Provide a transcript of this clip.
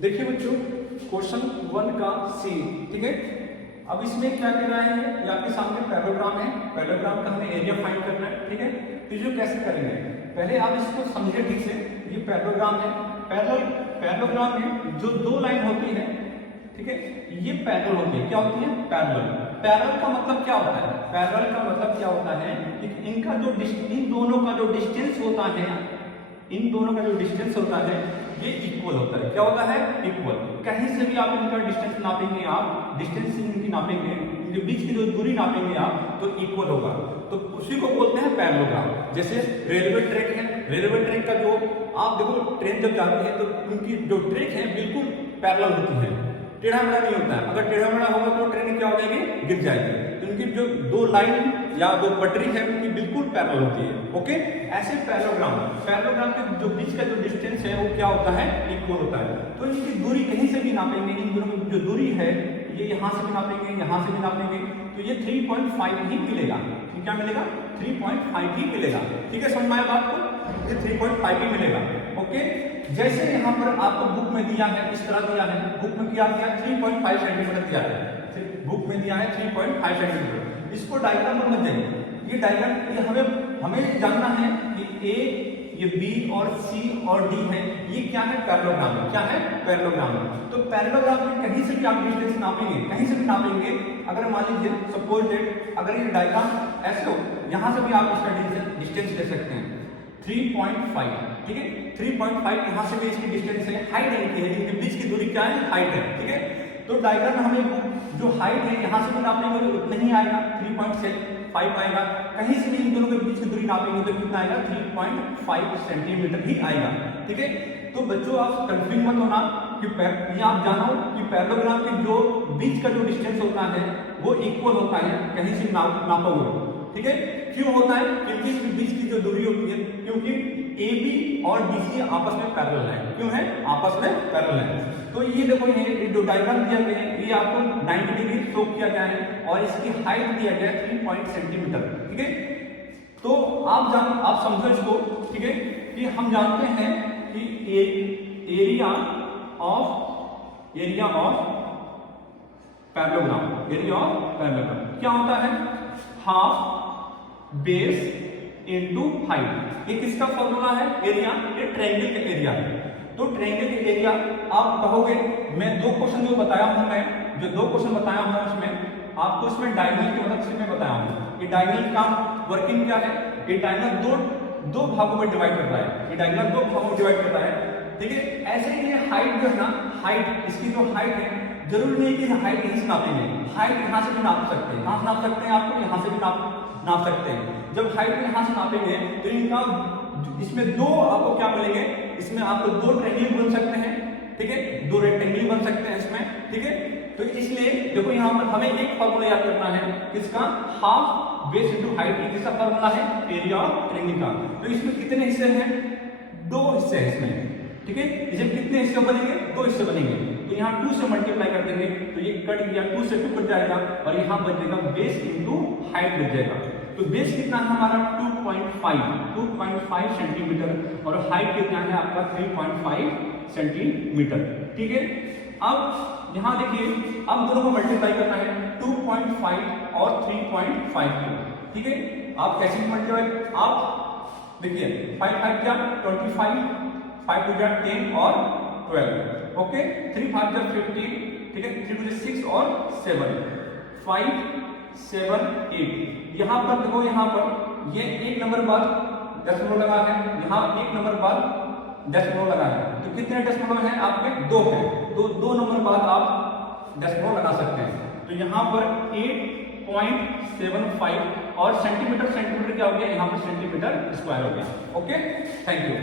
देखिए बच्चों, क्वेश्चन 1 का सी, ठीक है। अब इसमें क्या कह रहा है, ये आपके सामने पैरेललोग्राम है। पैरेललोग्राम का हमें एरिया फाइंड करना है, ठीक है। तो जो कैसे करेंगे, पहले आप इसको समझिए ठीक से। ये पैरेललोग्राम है। पैरेललोग्राम में जो दो लाइन होती है, ठीक है, ये पैरेलल होती है। क्या होती है? पैरेलल। पैरेलल का मतलब क्या होता है? पैरेलल का मतलब क्या होता है कि इनका जो इन दोनों का जो डिस्टेंस होता है, इन दोनों का जो डिस्टेंस होता है ये इक्वल होता है। क्या होता है? इक्वल। कहीं से भी आप इनका डिस्टेंस नापेंगे, आप डिस्टेंस इनकी नापेंगे, इनके बीच की जो दूरी नापेंगे आप, तो इक्वल होगा। तो उसी को बोलते हैं पैरेललोग्राम। जैसे रेलवे ट्रैक है, रेलवे ट्रैक का जो आप देखो, ट्रेन जब जाती है तो उनकी जो ट्रैक है बिल्कुल पैरेलल होती है, टेढ़ा मेढ़ा नहीं होता है। अगर टेढ़ा मेढ़ा होगा तो ट्रेन क्या हो जाएगी? गिर जाएगी। तो इनकी जो दो लाइन या दो पटरी है उनकी बिल्कुल पैरेलल होती है। ओके, ऐसे पैरेललोग्राम के जो बीच का जो डिस्टेंस है वो क्या होता है? इक्वल होता है। तो इनकी दूरी कहीं से भी नापेंगे, इन दोनों की जो दूरी है ये यहाँ से भी नापेंगे, यहाँ से भी नापेंगे, तो ये 3.5 ही मिलेगा। क्या मिलेगा? 3.5 ही मिलेगा। ठीक है, समझ में आया बात को? ये 3.5 ही मिलेगा। ओके, जैसे यहाँ पर आपको बुक में दिया है, इस तरह दिया है, बुक में क्या दिया? 3.5 सेंटीमीटर दिया है, बुक में दिया है 3.5 सेंटीमीटर। इसको डायग्राम में मत जाइए, ये डायग्राम ये हमें जानना है कि ए, ये बी और सी और डी है, ये क्या है? पैरेललोग्राम है। क्या है? पैरेललोग्राम। तो पैरेललोग्राम में कहीं से भी आप डिस्टेंस नापेंगे, कहीं से भी नापेंगे। अगर मान लीजिए सपोज दैट अगर ये डायग्राम ऐसे हो, यहाँ से भी आप इसका डिस्टेंस ले सकते हैं 3.5, ठीक है। 3.5 यहाँ से भी इसकी डिस्टेंस है, हाइट है इनके बीच की दूरी क्या है? हाइट है, ठीक है। तो डायग्राम में हमें जो हाइट है यहाँ से भी नापेंगे तो उतना ही आएगा, 3.5 आएगा। कहीं से भी इन दोनों के बीच की दूरी नापेंगे तो कितना आएगा? 3.5 सेंटीमीटर ही आएगा, ठीक है। तो बच्चों आप कंफ्यूज मत होना कि ये आप जानो कि पैरेललोग्राम के जो बीच का जो डिस्टेंस होता है वो इक्वल होता है, कहीं से नापोगे, ठीक है। क्यों होता है? क्योंकि इसके बीच की जो दूरी होती है, क्योंकि ए बी और बी सी आपस में पैरेलल है। क्यों है? आपस में पैरेलल है। तो ये देखो, ये जो डायग्राम दिया गया है ये आपको 90 डिग्री शो किया गया है और इसकी हाइट दिया गया है 3 सेंटीमीटर, ठीक है। तो आप समझो इसको, ठीक है, कि हम जानते हैं कि एरिया ऑफ पैरेललोग्राम क्या होता है? Half base into height. ये किसका फॉर्मूला है? एरिया। ये ट्रायंगल का एरिया है। तो ट्रायंगल का एरिया आप कहोगे, मैं दो क्वेश्चन जो बताया हूं, मैं जो दो क्वेश्चन बताया हूं उसमें आपको इसमें डायगोनल की मदद से मैं बताया हूं। ये डायगोनल का वर्किंग क्या है? ये डायगोनल दो भागों में डिवाइड करता है। ये डायगोनल दो भागों में डिवाइड करता है, ठीक है। ऐसे ही ये हाइट जो है ना, हाइट, इसकी जो हाइट है, जरूरी नहीं कि हाइट यहीं से नापेंगे, हाइट यहाँ से भी नाप सकते हैं। कहाँ से नाप सकते हैं? आपको यहाँ से भी नाप सकते हैं। जब हाइट यहाँ से नापेंगे तो इनका इसमें दो आपको क्या मिलेंगे? इसमें आपको दो ट्रायंगल बन सकते हैं, ठीक है, दो रेक्टेंगल बन सकते हैं इसमें, ठीक है। तो इसलिए देखो यहाँ पर हमें एक फॉर्मूला याद करना है, किसका? Half base into height. किसका फॉर्मूला है? एरिया ऑफ ट्रायंगल का। तो इसमें कितने हिस्से हैं? दो हिस्से हैं इसमें, ठीक है। इसमें कितने हिस्से बनेंगे? दो हिस्से बनेंगे। तो यहाँ 2 से मल्टीप्लाई कर देंगे तो ये कट गया, 2 से 2 कट जाएगा और यहाँ बचेगा बेस इनटू हाइट बच जाएगा। तो बेस कितना है हमारा? 2.5 सेंटीमीटर और हाइट कितना है आपका? 3.5 सेंटीमीटर, ठीक है। अब यहाँ देखिए, अब दोनों को मल्टीप्लाई करना है, 2.5 और 3.5 को, ठीक है। आप कैसे मल्टीप्लाई? आप देखिए 5 क्या? 25, 5 टू 10 और 12, ओके। 3 5 15, ठीक है। 3 टू 6 और 7, 5 7 8। यहाँ पर देखो, यहाँ पर ये एक नंबर बाद दशमलव लगा है, यहाँ एक नंबर बाद दशमलव लगा है। तो कितने दशमलव हैं आपके? 2 हैं। तो 2 नंबर बाद आप दशमलव लगा सकते हैं। तो यहाँ पर 8.75 और सेंटीमीटर क्या हो गया? यहाँ पर सेंटीमीटर स्क्वायर हो गया। Okay, thank you.